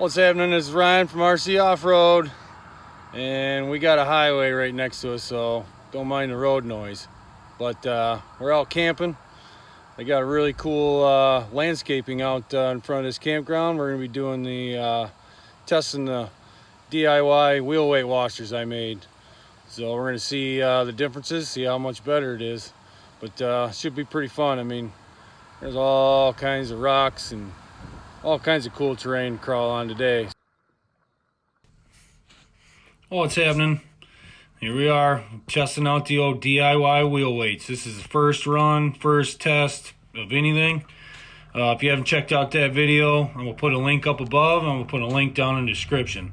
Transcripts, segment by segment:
What's happening? This is Ryan from RC Off-Road, and we got a highway right next to us, so don't mind the road noise. But we're out camping. They got a really cool landscaping out in front of this campground. We're going to be doing the testing the DIY wheel weight washers I made. So we're going to see the differences, see how much better it is. But should be pretty fun. I mean, there's all kinds of rocks and all kinds of cool terrain to crawl on today. Oh, what's happening? Here we are testing out the old DIY wheel weights. This is the first run, first test of anything. If you haven't checked out that video, I'm going to put a link up above and I'm going to put a link down in the description.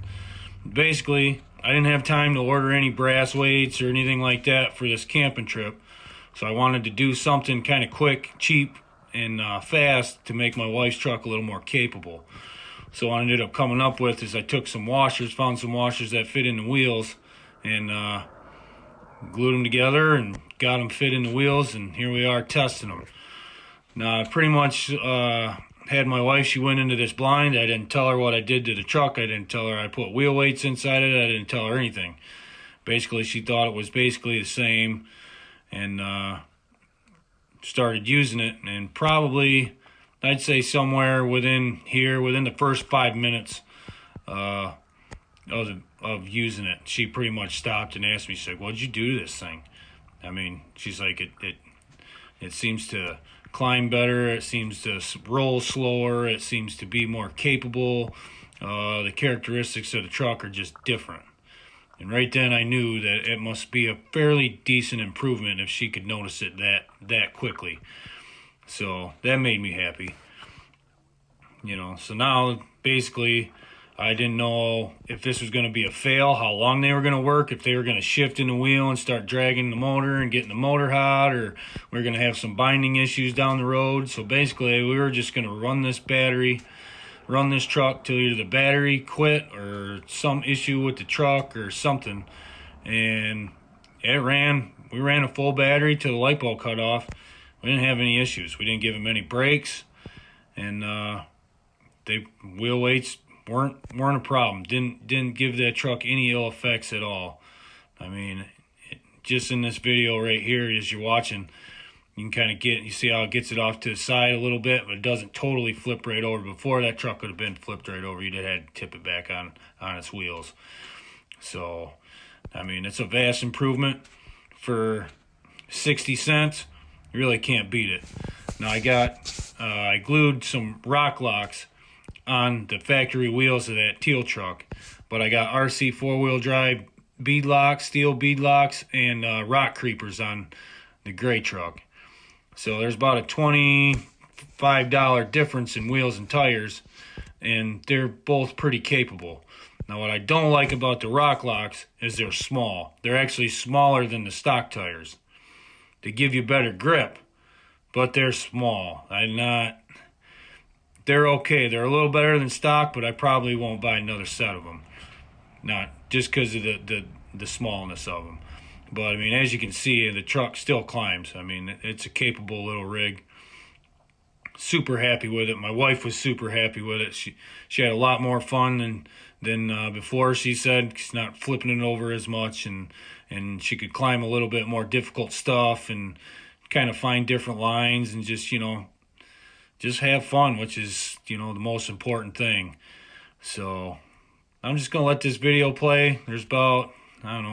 Basically, I didn't have time to order any brass weights or anything like that for this camping trip. So I wanted to do something kind of quick, cheap, and fast to make my wife's truck a little more capable. So what I ended up coming up with is I took some washers, found some washers that fit in the wheels, and glued them together and got them fit in the wheels, and here we are testing them. Now I pretty much had my wife, she went into this blind. I didn't tell her what I did to the truck. I didn't tell her I put wheel weights inside it. I didn't tell her anything. Basically, she thought it was basically the same, and started using it, and probably I'd say somewhere within the first 5 minutes of using it, she pretty much stopped and asked me, she's like, what'd you do to this thing? I mean, she's like, it seems to climb better, it seems to roll slower, it seems to be more capable, the characteristics of the truck are just different. And right then I knew that it must be a fairly decent improvement if she could notice it that quickly. So that made me happy. You know, so now basically I didn't know if this was going to be a fail, how long they were going to work, if they were going to shift in the wheel and start dragging the motor and getting the motor hot, or we were going to have some binding issues down the road. So basically we were just going to run this truck till either the battery quit or some issue with the truck or something. And we ran a full battery till the light bulb cut off. We didn't have any issues. We didn't give them any brakes, and wheel weights weren't a problem. Didn't give that truck any ill effects at all. I mean, just in this video right here, as you're watching, you can kind of you see how it gets it off to the side a little bit, but it doesn't totally flip right over. Before, that truck could have been flipped right over. You'd have had to tip it back on its wheels. So, I mean, it's a vast improvement for 60 cents. You really can't beat it. Now I glued some rock locks on the factory wheels of that teal truck, but I got RC four-wheel drive bead locks, steel bead locks, and rock creepers on the gray truck. So there's about a $25 difference in wheels and tires, and they're both pretty capable. Now what I don't like about the rock locks is they're small. They're actually smaller than the stock tires. They give you better grip, but they're small. They're okay. They're a little better than stock, but I probably won't buy another set of them. Not just because of the smallness of them. But, I mean, as you can see, the truck still climbs. I mean, it's a capable little rig. Super happy with it. My wife was super happy with it. She had a lot more fun than before, she said. She's not flipping it over as much, and she could climb a little bit more difficult stuff and kind of find different lines and just, just have fun, which is, the most important thing. So I'm just going to let this video play. There's about,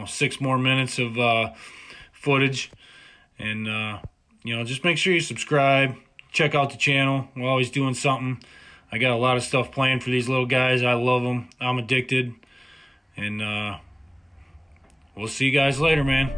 6 more minutes of footage. And, just make sure you subscribe. Check out the channel. We're always doing something. I got a lot of stuff planned for these little guys. I love them. I'm addicted. And we'll see you guys later, man.